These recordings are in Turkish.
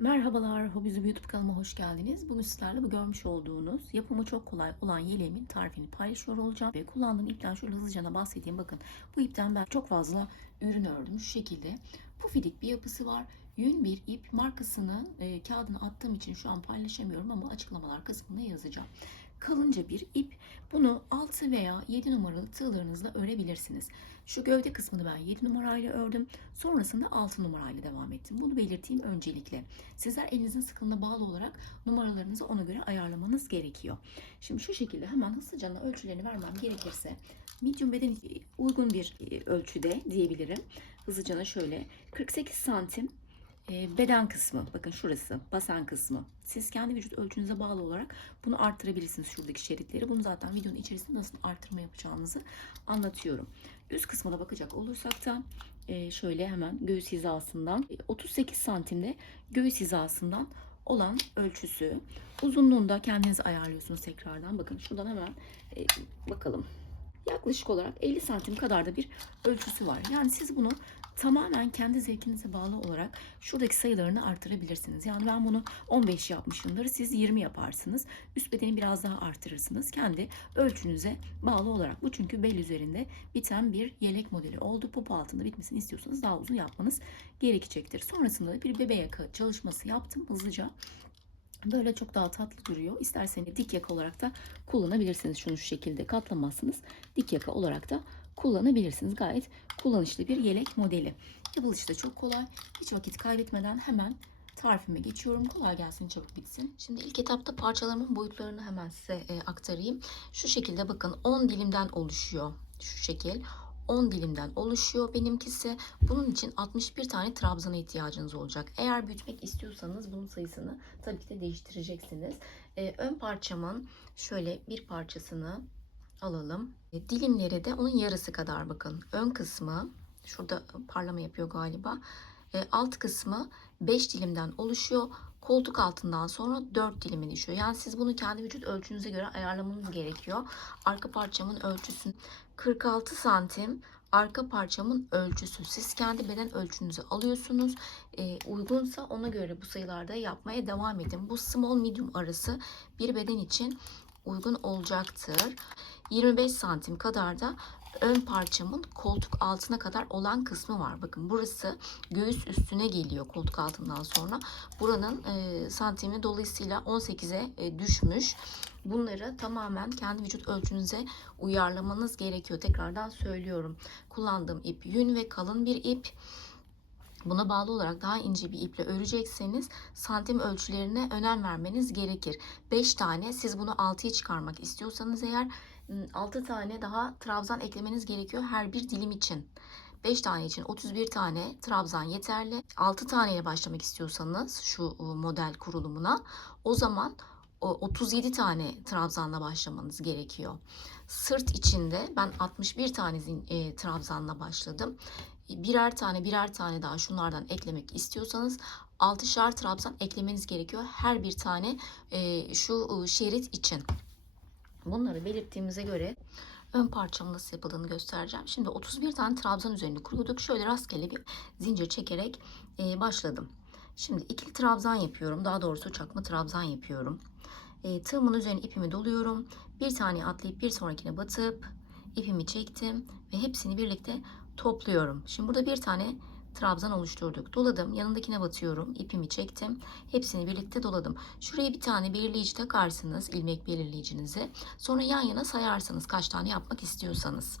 Merhabalar, Hobizim YouTube kanalıma hoş geldiniz. Bugün sizlerle bu görmüş olduğunuz yapımı çok kolay olan yeleğimin tarifini paylaşıyor olacağım. Ve kullandığım ipten şöyle hızlıca bahsedeyim. Bakın bu ipten ben çok fazla ürün ördüm. Şu şekilde pufidik bir yapısı var. Yün bir ip markasını kağıdına attığım için şu an paylaşamıyorum ama açıklamalar kısmında yazacağım. Kalınca bir ip. Bunu 6 veya 7 numaralı tığlarınızla örebilirsiniz. Şu gövde kısmını ben 7 numarayla ördüm. Sonrasında 6 numarayla devam ettim. Bunu belirteyim öncelikle. Sizler elinizin sıklığına bağlı olarak numaralarınızı ona göre ayarlamanız gerekiyor. Şimdi şu şekilde hemen hızlıca ölçülerini vermem gerekirse medium beden uygun bir ölçüde diyebilirim. Hızlıca şöyle 48 santim beden kısmı, bakın şurası basen kısmı. Siz kendi vücut ölçünüze bağlı olarak bunu arttırabilirsiniz, şuradaki şeritleri. Bunu zaten videonun içerisinde nasıl artırma yapacağınızı anlatıyorum. Üst kısmına bakacak olursak da şöyle hemen göğüs hizasından 38 santimde göğüs hizasından olan ölçüsü. Uzunluğunu da kendiniz ayarlıyorsunuz tekrardan. Bakın şuradan hemen bakalım. Yaklaşık olarak 50 santim kadar da bir ölçüsü var. Yani siz bunu tamamen kendi zevkinize bağlı olarak şuradaki sayılarını artırabilirsiniz. Yani ben bunu 15 yapmışımdır. Siz 20 yaparsınız. Üst bedeni biraz daha artırırsınız. Kendi ölçünüze bağlı olarak. Bu çünkü bel üzerinde biten bir yelek modeli oldu. Popo altında bitmesini istiyorsanız daha uzun yapmanız gerekecektir. Sonrasında bir bebe yaka çalışması yaptım hızlıca. Böyle çok daha tatlı duruyor. İsterseniz dik yaka olarak da kullanabilirsiniz. Şunu şu şekilde katlamazsınız. Dik yaka olarak da kullanabilirsiniz. Gayet kullanışlı bir yelek modeli. Yapılışı da çok kolay. Hiç vakit kaybetmeden hemen tarifime geçiyorum. Kolay gelsin, çabuk bitsin. Şimdi ilk etapta parçalarımın boyutlarını hemen size aktarayım. Şu şekilde bakın 10 dilimden oluşuyor. Şu şekil. 10 dilimden oluşuyor benimkisi. Bunun için 61 tane trabzana ihtiyacınız olacak. Eğer büyütmek istiyorsanız bunun sayısını tabii ki de değiştireceksiniz. Ön parçamın şöyle bir parçasını alalım. Dilimleri de onun yarısı kadar bakın. Ön kısmı şurada parlama yapıyor galiba. Alt kısmı 5 dilimden oluşuyor. Koltuk altından sonra 4 dilime düşüyor. Yani siz bunu kendi vücut ölçünüze göre ayarlamanız gerekiyor. Arka parçamın ölçüsü 46 santim. Arka parçamın ölçüsü. Siz kendi beden ölçünüzü alıyorsunuz. Uygunsa ona göre bu sayılarda yapmaya devam edin. Bu small medium arası bir beden için uygun olacaktır. 25 santim kadar da ön parçamın koltuk altına kadar olan kısmı var. Bakın burası göğüs üstüne geliyor koltuk altından sonra. Buranın santimi dolayısıyla 18'e düşmüş. Bunları tamamen kendi vücut ölçünüze uyarlamanız gerekiyor. Tekrardan söylüyorum. Kullandığım ip yün ve kalın bir ip. Buna bağlı olarak daha ince bir iple örecekseniz santim ölçülerine önem vermeniz gerekir. 5 tane, siz bunu 6'ya çıkarmak istiyorsanız eğer 6 tane daha trabzan eklemeniz gerekiyor her bir dilim için. 5 tane için 31 tane trabzan yeterli. 6 taneyle başlamak istiyorsanız şu model kurulumuna, o zaman 37 tane trabzanla başlamanız gerekiyor. Sırt içinde ben 61 tane trabzanla başladım. Birer tane daha şunlardan eklemek istiyorsanız 6'şar trabzan eklemeniz gerekiyor her bir tane şu şerit için. Bunları belirttiğimize göre ön parçamın nasıl yapıldığını göstereceğim. Şimdi 31 tane trabzan üzerinde kuruyorduk. Şöyle rastgele bir zincir çekerek başladım. Şimdi ikili trabzan yapıyorum. Daha doğrusu çakma trabzan yapıyorum. Tığımın üzerine ipimi doluyorum. Bir tane atlayıp bir sonrakine batıp ipimi çektim ve hepsini birlikte topluyorum. Şimdi burada bir tane trabzan oluşturduk. Doladım. Yanındakine batıyorum. İpimi çektim. Hepsini birlikte doladım. Şuraya bir tane belirleyici takarsınız. İlmek belirleyicinizi. Sonra yan yana sayarsınız kaç tane yapmak istiyorsanız.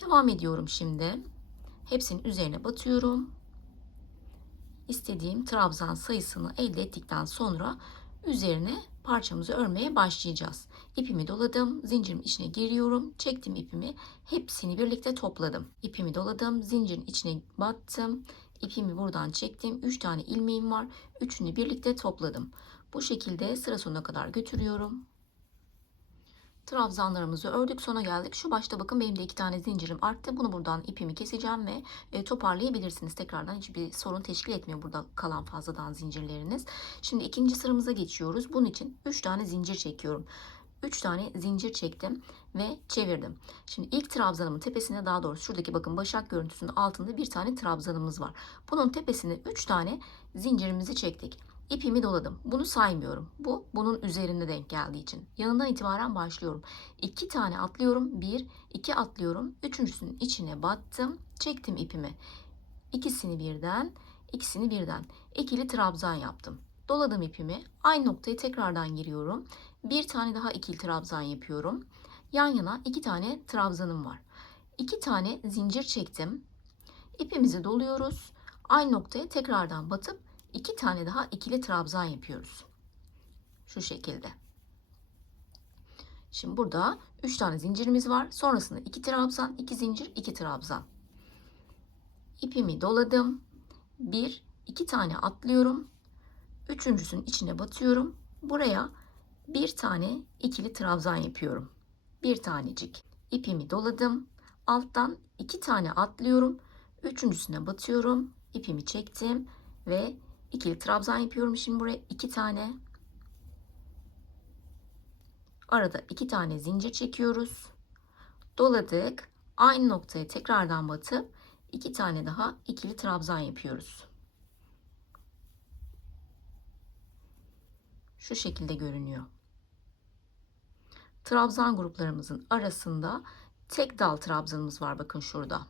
Devam ediyorum şimdi. Hepsinin üzerine batıyorum. İstediğim trabzan sayısını elde ettikten sonra üzerine parçamızı örmeye başlayacağız. İpimi doladım, zincirin içine giriyorum, çektim ipimi, hepsini birlikte topladım. İpimi doladım, zincirin içine battım, ipimi buradan çektim. 3 tane ilmeğim var, üçünü birlikte topladım. Bu şekilde sıra sonuna kadar götürüyorum. Trabzanlarımızı ördük, sona geldik. Şu başta bakın benim de 2 tane zincirim arttı. Bunu buradan ipimi keseceğim ve toparlayabilirsiniz. Tekrardan hiçbir sorun teşkil etmiyor burada kalan fazladan zincirleriniz. Şimdi ikinci sıramıza geçiyoruz. Bunun için 3 tane zincir çekiyorum. 3 tane zincir çektim ve çevirdim. Şimdi ilk trabzanımın tepesine, daha doğrusu şuradaki bakın başak görüntüsünün altında bir tane trabzanımız var. Bunun tepesine 3 tane zincirimizi çektik. İpimi doladım. Bunu saymıyorum. Bu bunun üzerinde denk geldiği için. Yanından itibaren başlıyorum. 2 tane atlıyorum. 1, 2 atlıyorum. Üçüncüsünün içine battım. Çektim ipimi. İkisini birden, ikisini birden. İkili trabzan yaptım. Doladım ipimi. Aynı noktaya tekrardan giriyorum. Bir tane daha ikili trabzan yapıyorum. Yan yana 2 tane trabzanım var. 2 tane zincir çektim. İpimizi doluyoruz. Aynı noktaya tekrardan batıp 2 tane daha ikili trabzan yapıyoruz. Şu şekilde. Şimdi burada 3 tane zincirimiz var. Sonrasında 2 trabzan, 2 zincir, 2 trabzan. İpimi doladım. 1, 2 tane atlıyorum. Üçüncüsünün içine batıyorum. Buraya bir tane ikili trabzan yapıyorum. Bir tanecik. İpimi doladım. Alttan 2 tane atlıyorum. Üçüncüsüne batıyorum. İpimi çektim ve ikili trabzan yapıyorum. Şimdi buraya 2 tane. Arada 2 tane zincir çekiyoruz. Doladık. Aynı noktaya tekrardan batıp 2 tane daha ikili trabzan yapıyoruz. Şu şekilde görünüyor. Trabzan gruplarımızın arasında tek dal trabzanımız var, bakın şurada.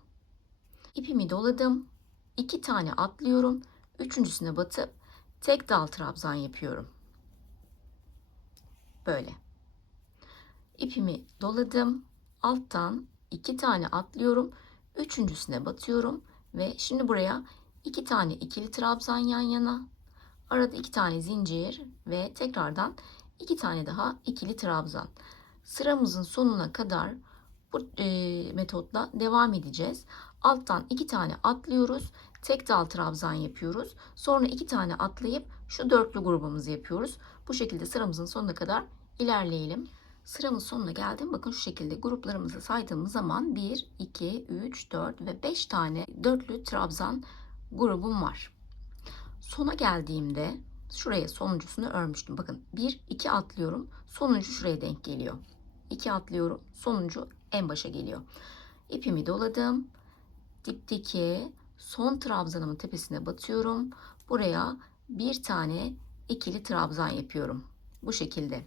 İpimi doladım. 2 tane atlıyorum. Üçüncüsüne batıp tek dal trabzan yapıyorum. Böyle. İpimi doladım. Alttan 2 tane atlıyorum. Üçüncüsüne batıyorum ve şimdi buraya 2 tane ikili trabzan yan yana. Arada 2 tane zincir ve tekrardan 2 tane daha ikili trabzan. Sıramızın sonuna kadar bu metotla devam edeceğiz. Alttan 2 tane atlıyoruz. Tek dal trabzan yapıyoruz. Sonra 2 tane atlayıp şu dörtlü grubumuzu yapıyoruz. Bu şekilde sıramızın sonuna kadar ilerleyelim. Sıramın sonuna geldim. Bakın şu şekilde gruplarımızı saydığımız zaman 1, 2, 3, 4 ve 5 tane dörtlü trabzan grubum var. Sona geldiğimde şuraya sonuncusunu örmüştüm. Bakın 1, 2 atlıyorum. Sonuncu şuraya denk geliyor. 2 atlıyorum. Sonuncu en başa geliyor. İpimi doladım. Dipteki son trabzanımın tepesine batıyorum. Buraya bir tane ikili trabzan yapıyorum. Bu şekilde.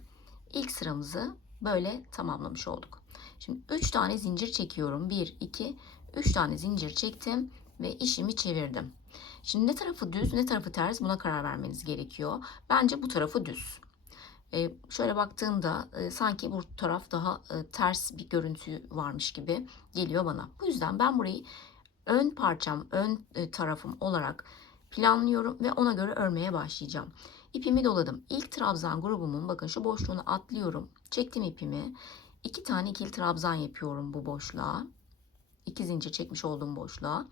İlk sıramızı böyle tamamlamış olduk. Şimdi 3 tane zincir çekiyorum. 1, 2, 3 tane zincir çektim ve işimi çevirdim. Şimdi ne tarafı düz ne tarafı ters, buna karar vermeniz gerekiyor. Bence bu tarafı düz. Şöyle baktığımda sanki bu taraf daha ters bir görüntü varmış gibi geliyor bana. Bu yüzden ben burayı ön parçam, ön tarafım olarak planlıyorum ve ona göre örmeye başlayacağım. İpimi doladım. İlk trabzan grubumun bakın şu boşluğunu atlıyorum. Çektim ipimi. 2 tane ikili trabzan yapıyorum bu boşluğa. 2 zincir çekmiş olduğum boşluğa.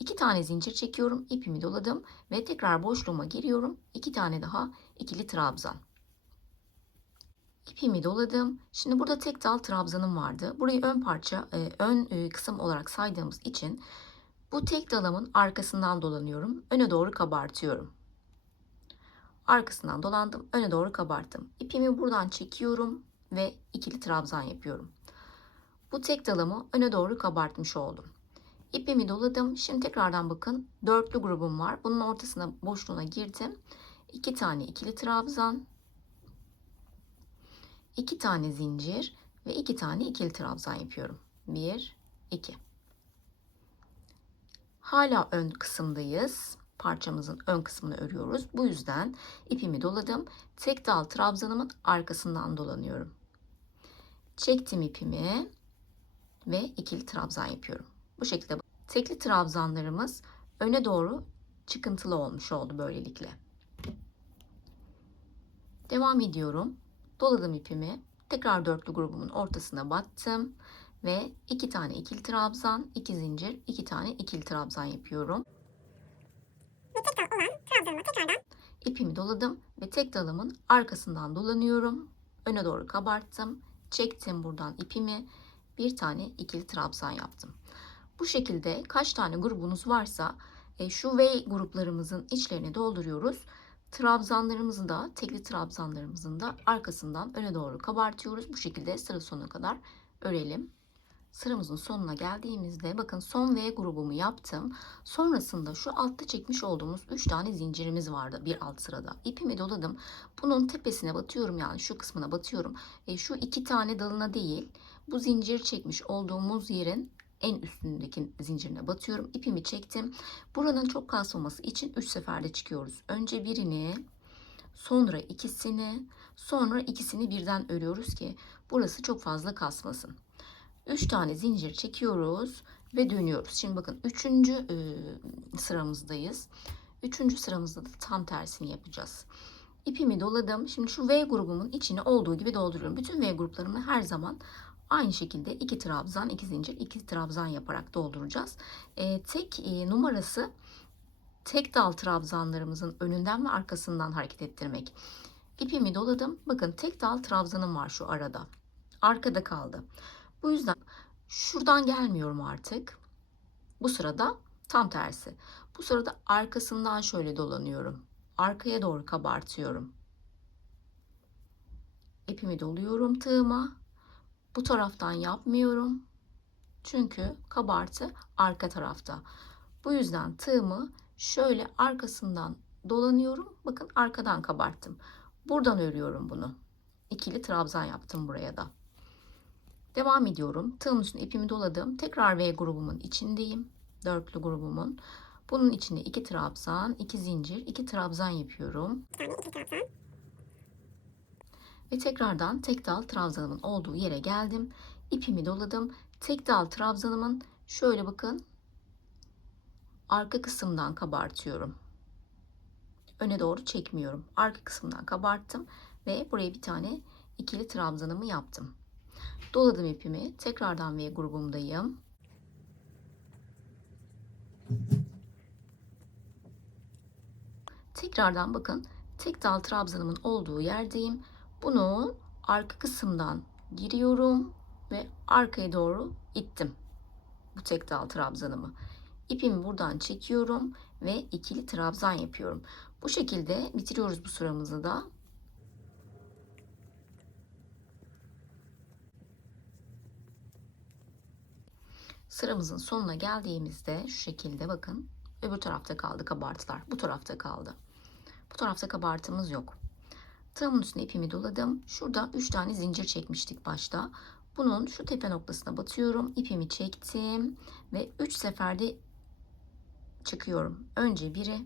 2 tane zincir çekiyorum. İpimi doladım ve tekrar boşluğuma giriyorum. 2 tane daha ikili trabzan. İpimi doladım. Şimdi burada tek dal trabzanım vardı. Burayı ön parça, ön kısım olarak saydığımız için bu tek dalımın arkasından dolanıyorum. Öne doğru kabartıyorum. Arkasından dolandım. Öne doğru kabarttım. İpimi buradan çekiyorum ve ikili trabzan yapıyorum. Bu tek dalımı öne doğru kabartmış oldum. İpimi doladım. Şimdi tekrardan bakın dörtlü grubum var. Bunun ortasına, boşluğuna girdim. 2 tane ikili trabzan, 2 tane zincir ve 2 tane ikili trabzan yapıyorum. 1, 2. Hala ön kısımdayız. Parçamızın ön kısmını örüyoruz. Bu yüzden ipimi doladım. Tek dal trabzanımın arkasından dolanıyorum. Çektim ipimi ve ikili trabzan yapıyorum. Bu şekilde tekli trabzanlarımız öne doğru çıkıntılı olmuş oldu böylelikle. Devam ediyorum. Doladım ipimi. Tekrar dörtlü grubumun ortasına battım ve 2 tane ikili trabzan, 2 zincir, 2 tane ikili trabzan yapıyorum. Ve tek dal olan trabzanıma tekrardan İpimi doladım ve tek dalımın arkasından dolanıyorum. Öne doğru kabarttım. Çektim buradan ipimi. Bir tane ikili trabzan yaptım. Bu şekilde kaç tane grubunuz varsa şu V gruplarımızın içlerini dolduruyoruz. Trabzanlarımızı da, tekli trabzanlarımızın da arkasından öne doğru kabartıyoruz. Bu şekilde sıra sonuna kadar örelim. Sıramızın sonuna geldiğimizde bakın son V grubumu yaptım. Sonrasında şu altta çekmiş olduğumuz 3 tane zincirimiz vardı bir alt sırada. İpimi doladım. Bunun tepesine batıyorum, yani şu kısmına batıyorum. Şu 2 tane dalına değil, bu zincir çekmiş olduğumuz yerin en üstündeki zincirine batıyorum. İpimi çektim. Buranın çok kasmaması için 3 seferde çıkıyoruz. Önce birini, sonra ikisini, sonra ikisini birden örüyoruz ki burası çok fazla kasmasın. 3 tane zincir çekiyoruz ve dönüyoruz. Şimdi bakın 3. sıramızdayız. 3. sıramızda da tam tersini yapacağız. İpimi doladım. Şimdi şu V grubumun içini olduğu gibi dolduruyorum. Bütün V gruplarımı her zaman aynı şekilde 2 trabzan, 2 zincir, 2 trabzan yaparak dolduracağız. Tek numarası tek dal trabzanlarımızın önünden ve arkasından hareket ettirmek. İpimi doladım. Bakın tek dal trabzanım var şu arada. Arkada kaldı. Bu yüzden şuradan gelmiyorum artık. Bu sırada tam tersi. Bu sırada arkasından şöyle dolanıyorum. Arkaya doğru kabartıyorum. İpimi doluyorum tığıma. Bu taraftan yapmıyorum. Çünkü kabartı arka tarafta. Bu yüzden tığımı şöyle arkasından dolanıyorum. Bakın arkadan kabarttım. Buradan örüyorum bunu. İkili trabzan yaptım buraya da. Devam ediyorum. Tığımın üstüne ipimi doladım. Tekrar V grubumun içindeyim. Dörtlü grubumun. Bunun içinde 2 trabzan, 2 zincir, 2 trabzan yapıyorum. Bir tane 2 trabzan. Ve tekrardan tek dal trabzanımın olduğu yere geldim. İpimi doladım. Tek dal trabzanımın şöyle bakın arka kısımdan kabartıyorum. Öne doğru çekmiyorum. Arka kısımdan kabarttım ve buraya bir tane ikili trabzanımı yaptım. Doladım ipimi. Tekrardan V grubumdayım. Tekrardan bakın tek dal trabzanımın olduğu yerdeyim. Bunun arka kısımdan giriyorum ve arkaya doğru ittim. Bu tek dal trabzanımı. İpimi buradan çekiyorum ve ikili trabzan yapıyorum. Bu şekilde bitiriyoruz bu sıramızı da. Sıramızın sonuna geldiğimizde şu şekilde bakın öbür tarafta kaldı kabartılar. Bu tarafta kaldı. Bu tarafta kabartımız yok. Tığımın üstüne ipimi doladım. Şurada 3 tane zincir çekmiştik başta. Bunun şu tepe noktasına batıyorum. İpimi çektim ve 3 seferde çıkıyorum. Önce biri,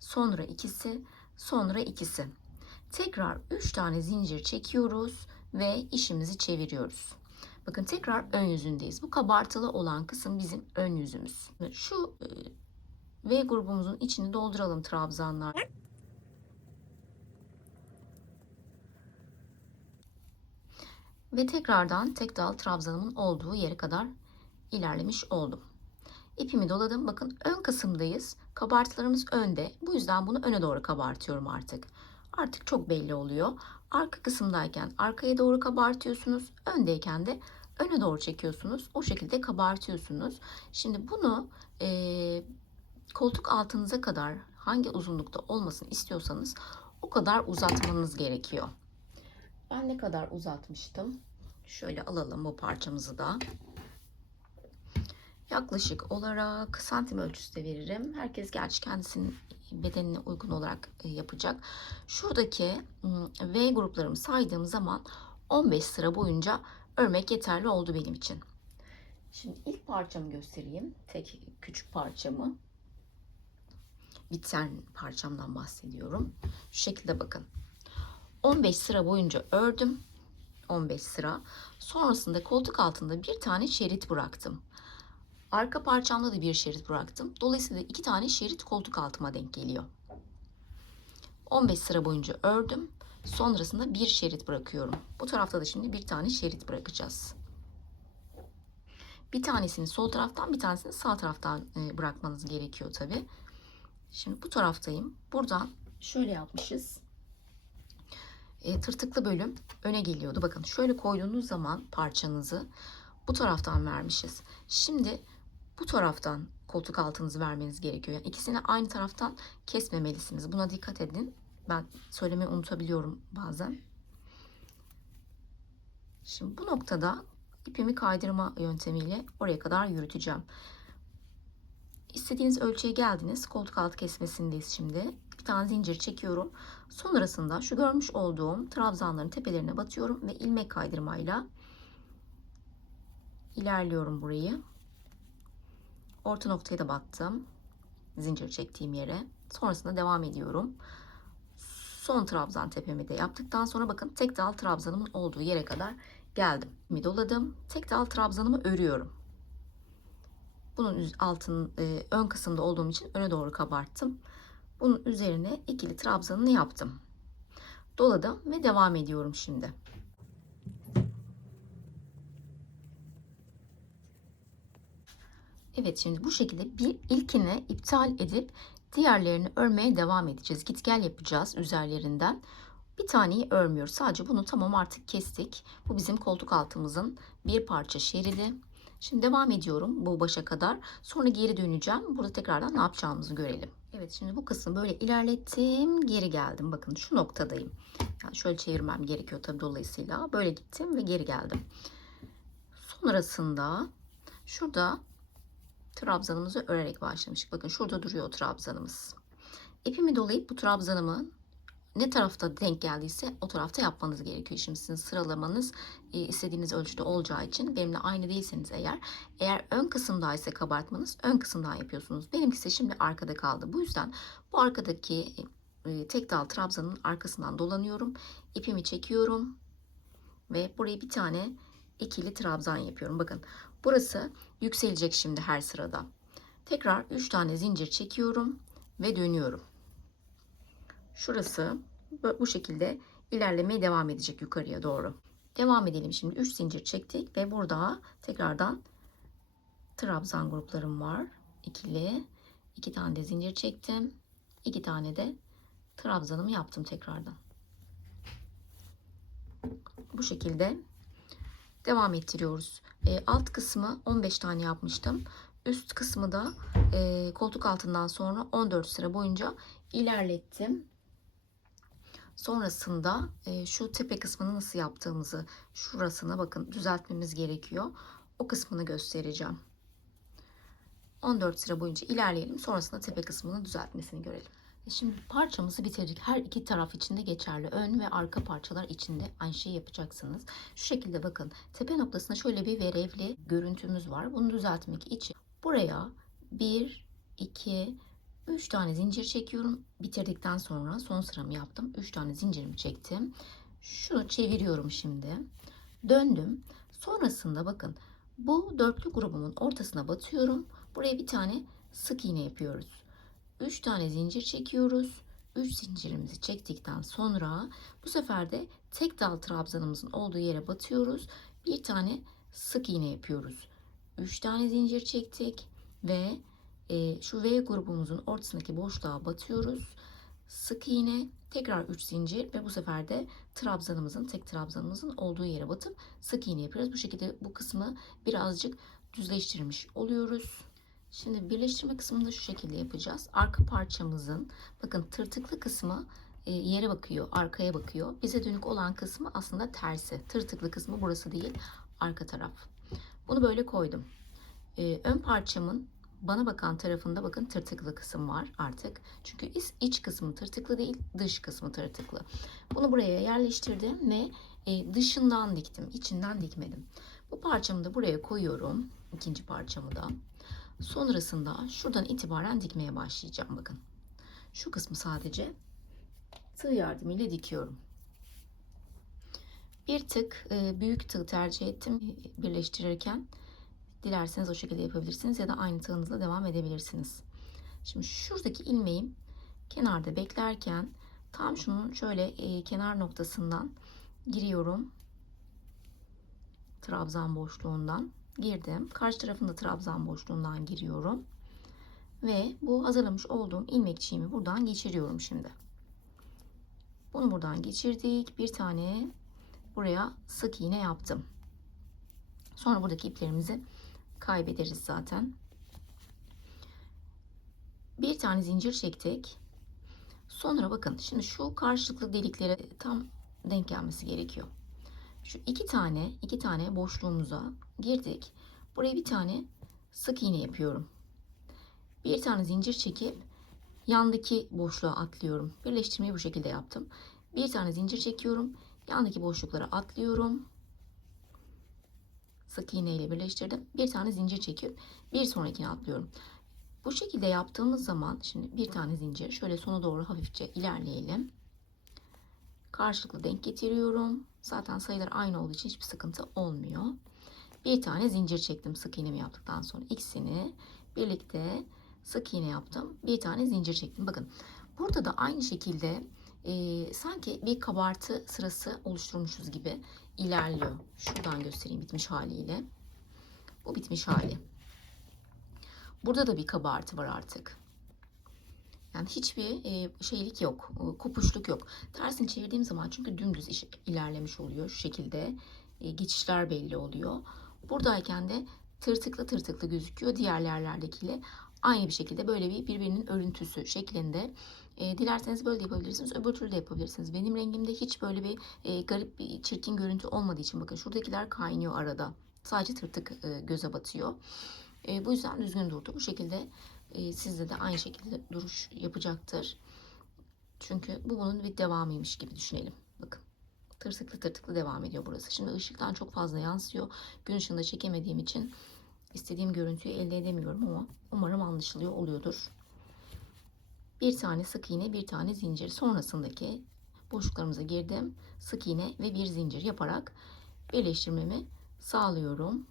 sonra ikisi, sonra ikisi. Tekrar 3 tane zincir çekiyoruz ve işimizi çeviriyoruz. Bakın tekrar ön yüzündeyiz. Bu kabartılı olan kısım bizim ön yüzümüz. Şu V grubumuzun içini dolduralım trabzanlar. Ve tekrardan tek dal trabzanımın olduğu yere kadar ilerlemiş oldum. İpimi doladım. Bakın ön kısımdayız. Kabartılarımız önde. Bu yüzden bunu öne doğru kabartıyorum artık. Artık çok belli oluyor. Arka kısımdayken arkaya doğru kabartıyorsunuz. Öndeyken de öne doğru çekiyorsunuz. O şekilde kabartıyorsunuz. Şimdi bunu koltuk altınıza kadar hangi uzunlukta olmasını istiyorsanız o kadar uzatmanız gerekiyor. Ben ne kadar uzatmıştım? Şöyle alalım bu parçamızı da. Yaklaşık olarak santim ölçüsü de veririm. Herkes gerçi kendisinin bedenine uygun olarak yapacak. Şuradaki V gruplarımı saydığım zaman 15 sıra boyunca örmek yeterli oldu benim için. Şimdi ilk parçamı göstereyim. Tek küçük parçamı. Biten parçamdan bahsediyorum. Şu şekilde bakın. 15 sıra boyunca ördüm. 15 sıra. Sonrasında koltuk altında bir tane şerit bıraktım. Arka parçamda da bir şerit bıraktım. Dolayısıyla 2 tane şerit koltuk altıma denk geliyor. 15 sıra boyunca ördüm. Sonrasında bir şerit bırakıyorum. Bu tarafta da şimdi bir tane şerit bırakacağız. Bir tanesini sol taraftan, bir tanesini sağ taraftan bırakmanız gerekiyor tabi. Şimdi bu taraftayım. Buradan şöyle yapmışız. Tırtıklı bölüm öne geliyordu. Bakın şöyle koyduğunuz zaman parçanızı bu taraftan vermişiz. Şimdi bu taraftan koltuk altınızı vermeniz gerekiyor. Yani ikisini aynı taraftan kesmemelisiniz. Buna dikkat edin. Ben söylemeyi unutabiliyorum bazen. Şimdi bu noktada ipimi kaydırma yöntemiyle oraya kadar yürüteceğim. İstediğiniz ölçüye geldiniz. Koltuk altı kesmesindeyiz şimdi. Bir tane zincir çekiyorum. Sonrasında şu görmüş olduğum trabzanların tepelerine batıyorum ve ilmek kaydırmayla ilerliyorum burayı. Orta noktaya da battım. Zincir çektiğim yere. Sonrasında devam ediyorum. Son trabzan tepemi de yaptıktan sonra bakın tek dal trabzanımın olduğu yere kadar geldim. İpimi doladım. Tek dal trabzanımı örüyorum. Bunun ön kısımda olduğum için öne doğru kabarttım. Bunun üzerine ikili trabzanını yaptım. Doladım ve devam ediyorum şimdi. Evet, şimdi bu şekilde bir ilkini iptal edip diğerlerini örmeye devam edeceğiz. Git gel yapacağız üzerlerinden. Bir taneyi örmüyoruz. Sadece bunu tamam artık kestik. Bu bizim koltuk altımızın bir parça şeridi. Şimdi devam ediyorum bu başa kadar. Sonra geri döneceğim. Burada tekrardan ne yapacağımızı görelim. Evet, şimdi bu kısmı böyle ilerlettim. Geri geldim. Bakın şu noktadayım. Yani şöyle çevirmem gerekiyor tabii dolayısıyla. Böyle gittim ve geri geldim. Sonrasında şurada trabzanımızı örerek başlamıştık. Bakın şurada duruyor o trabzanımız. İpimi dolayıp bu trabzanımı ne tarafta denk geldiyse o tarafta yapmanız gerekiyor. Şimdi sizin sıralamanız istediğiniz ölçüde olacağı için benimle aynı değilseniz eğer ön kısımdaysa kabartmanız ön kısımdan yapıyorsunuz. Benimkisi şimdi arkada kaldı. Bu yüzden bu arkadaki tek dal trabzanın arkasından dolanıyorum. İpimi çekiyorum ve buraya bir tane ikili trabzan yapıyorum. Bakın burası yükselecek şimdi her sırada. Tekrar 3 tane zincir çekiyorum ve dönüyorum. Şurası bu şekilde ilerlemeye devam edecek yukarıya doğru. Devam edelim şimdi. 3 zincir çektik ve burada tekrardan trabzan gruplarım var. İkili. 2 tane de zincir çektim. 2 tane de trabzanımı yaptım tekrardan. Bu şekilde devam ettiriyoruz. Alt kısmı 15 tane yapmıştım. Üst kısmı da koltuk altından sonra 14 sıra boyunca ilerlettim. Sonrasında şu tepe kısmını nasıl yaptığımızı, şurasına bakın düzeltmemiz gerekiyor. O kısmını göstereceğim. 14 sıra boyunca ilerleyelim. Sonrasında tepe kısmını düzeltmesini görelim. Şimdi parçamızı bitirdik. Her iki taraf için de geçerli. Ön ve arka parçalar için de aynı şeyi yapacaksınız. Şu şekilde bakın. Tepe noktasında şöyle bir verevli görüntümüz var. Bunu düzeltmek için buraya 1, 2, 3 tane zincir çekiyorum. Bitirdikten sonra son sıramı yaptım. 3 tane zincirimi çektim. Şunu çeviriyorum şimdi. Döndüm. Sonrasında bakın bu dörtlü grubumun ortasına batıyorum. Buraya bir tane sık iğne yapıyoruz. 3 tane zincir çekiyoruz. 3 zincirimizi çektikten sonra bu sefer de tek dal trabzanımızın olduğu yere batıyoruz. Bir tane sık iğne yapıyoruz. 3 tane zincir çektik ve şu V grubumuzun ortasındaki boşluğa batıyoruz. Sık iğne, tekrar 3 zincir ve bu sefer de tek trabzanımızın olduğu yere batıp sık iğne yapıyoruz. Bu şekilde bu kısmı birazcık düzleştirmiş oluyoruz. Şimdi birleştirme kısmını da şu şekilde yapacağız. Arka parçamızın bakın tırtıklı kısmı yere bakıyor, arkaya bakıyor. Bize dönük olan kısmı aslında tersi. Tırtıklı kısmı burası değil, arka taraf. Bunu böyle koydum. Ön parçamın bana bakan tarafında bakın tırtıklı kısım var artık. Çünkü iç kısmı tırtıklı değil, dış kısmı tırtıklı. Bunu buraya yerleştirdim ve dışından diktim, içinden dikmedim. Bu parçamı da buraya koyuyorum. İkinci parçamı da. Sonrasında şuradan itibaren dikmeye başlayacağım bakın. Şu kısmı sadece tığ yardımıyla dikiyorum. Bir tık büyük tığ tercih ettim birleştirirken. Dilerseniz o şekilde yapabilirsiniz ya da aynı tığınızla devam edebilirsiniz. Şimdi şuradaki ilmeğim kenarda beklerken tam şunun şöyle kenar noktasından giriyorum. Trabzan boşluğundan girdim. Karşı tarafında trabzan boşluğundan giriyorum. Ve bu hazırlamış olduğum ilmekçiğimi buradan geçiriyorum şimdi. Bunu buradan geçirdik. Bir tane buraya sık iğne yaptım. Sonra buradaki iplerimizi kaybederiz zaten. Bir tane zincir çektik. Sonra bakın şimdi şu karşılıklı deliklere tam denk gelmesi gerekiyor. Şu iki tane boşluğumuza girdik. Buraya bir tane sık iğne yapıyorum. Bir tane zincir çekip yandaki boşluğa atlıyorum. Birleştirmeyi bu şekilde yaptım. Bir tane zincir çekiyorum. Yandaki boşluklara atlıyorum. Sık iğne ile birleştirdim. Bir tane zincir çekip bir sonrakine atlıyorum. Bu şekilde yaptığımız zaman şimdi bir tane zincir şöyle sona doğru hafifçe ilerleyelim. Karşılıklı denk getiriyorum. Zaten sayılar aynı olduğu için hiçbir sıkıntı olmuyor. Bir tane zincir çektim sık iğnemi yaptıktan sonra. İkisini birlikte sık iğne yaptım. Bir tane zincir çektim. Bakın burada da aynı şekilde sanki bir kabartı sırası oluşturmuşuz gibi ilerliyor. Şuradan göstereyim bitmiş haliyle. Bu bitmiş hali. Burada da bir kabartı var artık. Yani hiçbir şeylik yok, kopuşluk yok. Tersini çevirdiğim zaman çünkü dümdüz ilerlemiş oluyor. Şu şekilde geçişler belli oluyor. Buradayken de tırtıklı tırtıklı gözüküyor. Diğer yerlerdekiyle aynı bir şekilde böyle bir birbirinin örüntüsü şeklinde. Dilerseniz böyle de yapabilirsiniz. Öbür türlü de yapabilirsiniz. Benim rengimde hiç böyle bir garip bir çirkin görüntü olmadığı için bakın şuradakiler kaynıyor arada. Sadece tırtık göze batıyor. Bu yüzden düzgün durdu. Bu şekilde sizde de aynı şekilde duruş yapacaktır. Çünkü bu bunun bir devamıymış gibi düşünelim. Bakın tırtıklı tırtıklı devam ediyor burası. Şimdi ışıktan çok fazla yansıyor. Gün ışığında çekemediğim için istediğim görüntüyü elde edemiyorum ama umarım anlaşılıyor oluyordur. Bir tane sık iğne, bir tane zincir. Sonrasındaki boşluklarımıza girdim. Sık iğne ve bir zincir yaparak birleştirmemi sağlıyorum.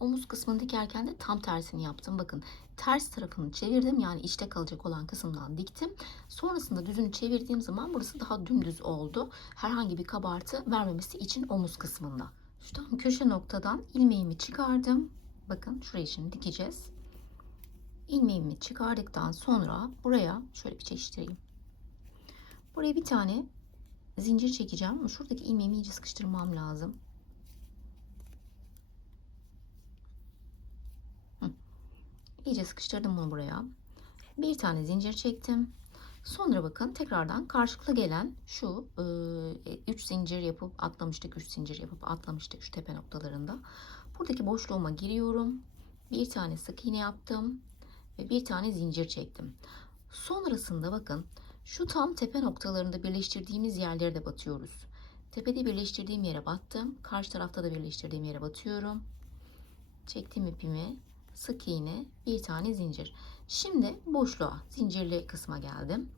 Omuz kısmını dikerken de tam tersini yaptım. Bakın ters tarafını çevirdim. Yani içte kalacak olan kısımdan diktim. Sonrasında düzünü çevirdiğim zaman burası daha dümdüz oldu. Herhangi bir kabartı vermemesi için omuz kısmında. Şu tam köşe noktadan ilmeğimi çıkardım. Bakın şurayı şimdi dikeceğiz. İlmeğimi çıkardıktan sonra buraya şöyle bir çekiştireyim. Buraya bir tane zincir çekeceğim ama şuradaki ilmeğimi iyice sıkıştırmam lazım. İyice sıkıştırdım bunu buraya. Bir tane zincir çektim. Sonra bakın tekrardan karşılıklı gelen şu 3 zincir yapıp atlamıştık. 3 zincir yapıp atlamıştık şu tepe noktalarında. Buradaki boşluğuma giriyorum. Bir tane sık iğne yaptım ve bir tane zincir çektim. Sonrasında bakın şu tam tepe noktalarında birleştirdiğimiz yerlere de batıyoruz. Tepede birleştirdiğim yere battım. Karşı tarafta da birleştirdiğim yere batıyorum. Çektim ipimi. Sık iğne, bir tane zincir. Şimdi boşluğa, zincirli kısma geldim.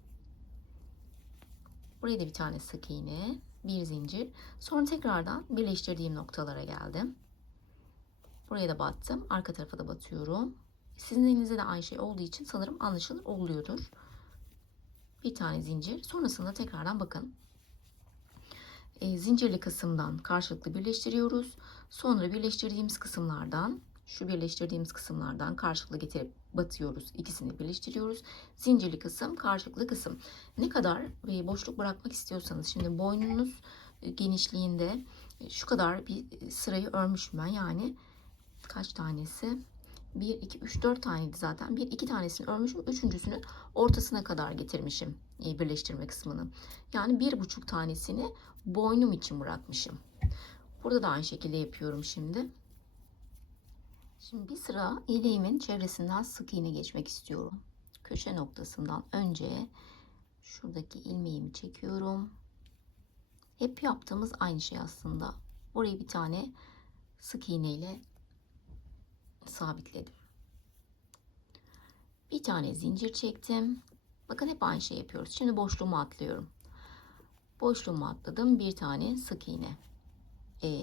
Buraya da bir tane sık iğne, bir zincir. Sonra tekrardan birleştirdiğim noktalara geldim. Buraya da battım. Arka tarafa da batıyorum. Sizin elinizde de aynı şey olduğu için sanırım anlaşılır oluyordur. Bir tane zincir. Sonrasında tekrardan bakın. Zincirli kısımdan karşılıklı birleştiriyoruz. Sonra birleştirdiğimiz kısımlardan şu birleştirdiğimiz kısımlardan karşılıklı getirip batıyoruz. İkisini birleştiriyoruz. Zincirli kısım, karşılıklı kısım. Ne kadar boşluk bırakmak istiyorsanız. Şimdi boynunuz genişliğinde şu kadar bir sırayı örmüşüm ben. Yani kaç tanesi? 1, 2, 3, 4 taneydi zaten. Bir, iki tanesini örmüşüm. Üçüncüsünün ortasına kadar getirmişim birleştirme kısmını. Yani 1,5 tanesini boynum için bırakmışım. Burada da aynı şekilde yapıyorum şimdi. Şimdi bir sıra ileğimin çevresinden sık iğne geçmek istiyorum. Köşe noktasından önce şuradaki ilmeğimi çekiyorum. Hep yaptığımız aynı şey aslında. Oraya bir tane sık iğne ile sabitledim. Bir tane zincir çektim. Bakın hep aynı şey yapıyoruz. Şimdi boşluğumu atlıyorum. Boşluğumu atladım. Bir tane sık iğne.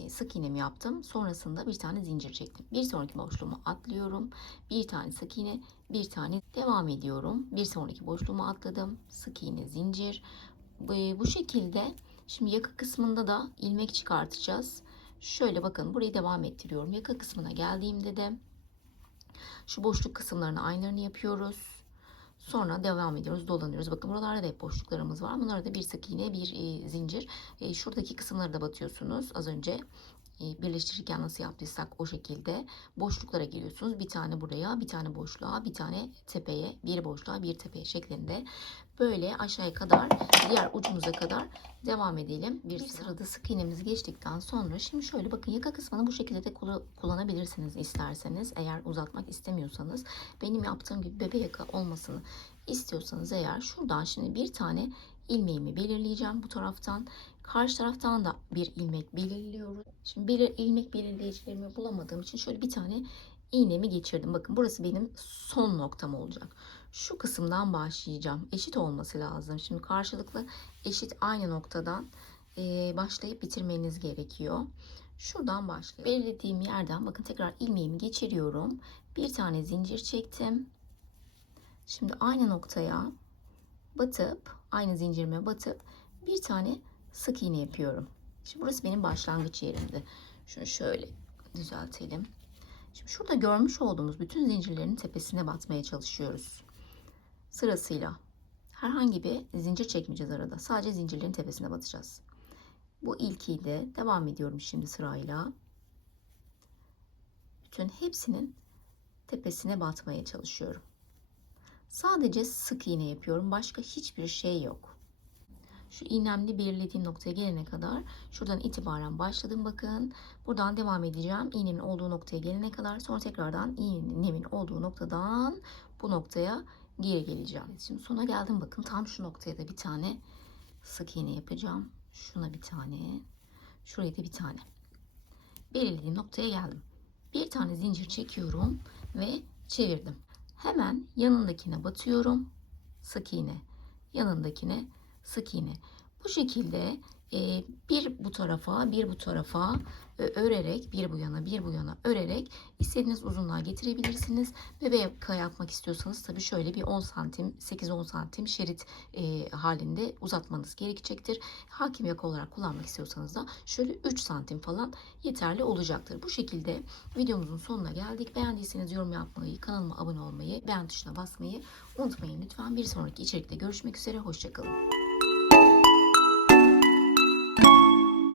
Sık iğnemi yaptım. Sonrasında bir tane zincir çektim. Bir sonraki boşluğumu atlıyorum. Bir tane sık iğne, bir tane devam ediyorum. Bir sonraki boşluğumu atladım. Sık iğne, zincir. Bu şekilde şimdi yaka kısmında da ilmek çıkartacağız. Şöyle bakın burayı devam ettiriyorum. Yaka kısmına geldiğimde de şu boşluk kısımlarını aynılarını yapıyoruz. Sonra devam ediyoruz, dolanıyoruz. Bakın buralarda da hep boşluklarımız var. Bunlarda da bir sık iğne, bir zincir. Şuradaki kısımları da batıyorsunuz. Az önce birleştirirken nasıl yaptıysak o şekilde boşluklara giriyorsunuz. Bir tane buraya, bir tane boşluğa, bir tane tepeye, bir boşluğa, bir tepeye şeklinde böyle aşağıya kadar, diğer ucumuza kadar devam edelim. Bir sırada sık iğnemizi geçtikten sonra şimdi şöyle bakın, yaka kısmını bu şekilde de kullanabilirsiniz isterseniz. Eğer uzatmak istemiyorsanız, benim yaptığım gibi bebe yaka olmasını istiyorsanız eğer, şuradan şimdi bir tane ilmeğimi belirleyeceğim bu taraftan. Karşı taraftan da bir ilmek belirliyorum. Şimdi ilmek belirleyicilerimi bulamadığım için şöyle bir tane iğnemi geçirdim. Bakın burası benim son noktam olacak. Şu kısımdan başlayacağım. Eşit olması lazım. Şimdi karşılıklı eşit aynı noktadan başlayıp bitirmeniz gerekiyor. Şuradan başlayalım. Belirlediğim yerden bakın tekrar ilmeğimi geçiriyorum. Bir tane zincir çektim. Şimdi aynı noktaya batıp, aynı zincirime batıp bir tane sık iğne yapıyorum. Şimdi burası benim başlangıç yerimdi. Şunu şöyle düzeltelim. Şimdi şurada görmüş olduğumuz bütün zincirlerin tepesine batmaya çalışıyoruz. Sırasıyla herhangi bir zincir çekmeyeceğiz arada. Sadece zincirlerin tepesine batacağız. Bu ilkiyle devam ediyorum şimdi sırayla. Bütün hepsinin tepesine batmaya çalışıyorum. Sadece sık iğne yapıyorum. Başka hiçbir şey yok. Şu iğnemli belirlediğim noktaya gelene kadar şuradan itibaren başladım bakın. Buradan devam edeceğim. İğnemin olduğu noktaya gelene kadar, sonra tekrardan iğnemin olduğu noktadan bu noktaya geri geleceğim. Şimdi sona geldim bakın. Tam şu noktaya da bir tane sık iğne yapacağım. Şuna bir tane. Şuraya da bir tane. Belirlediğim noktaya geldim. Bir tane zincir çekiyorum ve çevirdim. Hemen yanındakine batıyorum. Sık iğne. Yanındakine sık iğne. Bu şekilde bir bu tarafa bir bu tarafa örerek, bir bu yana bir bu yana örerek istediğiniz uzunluğa getirebilirsiniz. Bebe yaka yapmak istiyorsanız tabii şöyle bir 10 santim, 8-10 santim şerit halinde uzatmanız gerekecektir. Hakim yaka olarak kullanmak istiyorsanız da şöyle 3 santim falan yeterli olacaktır. Bu şekilde videomuzun sonuna geldik. Beğendiyseniz yorum yapmayı, kanalıma abone olmayı, beğen tuşuna basmayı unutmayın lütfen. Bir sonraki içerikte görüşmek üzere. Hoşça kalın.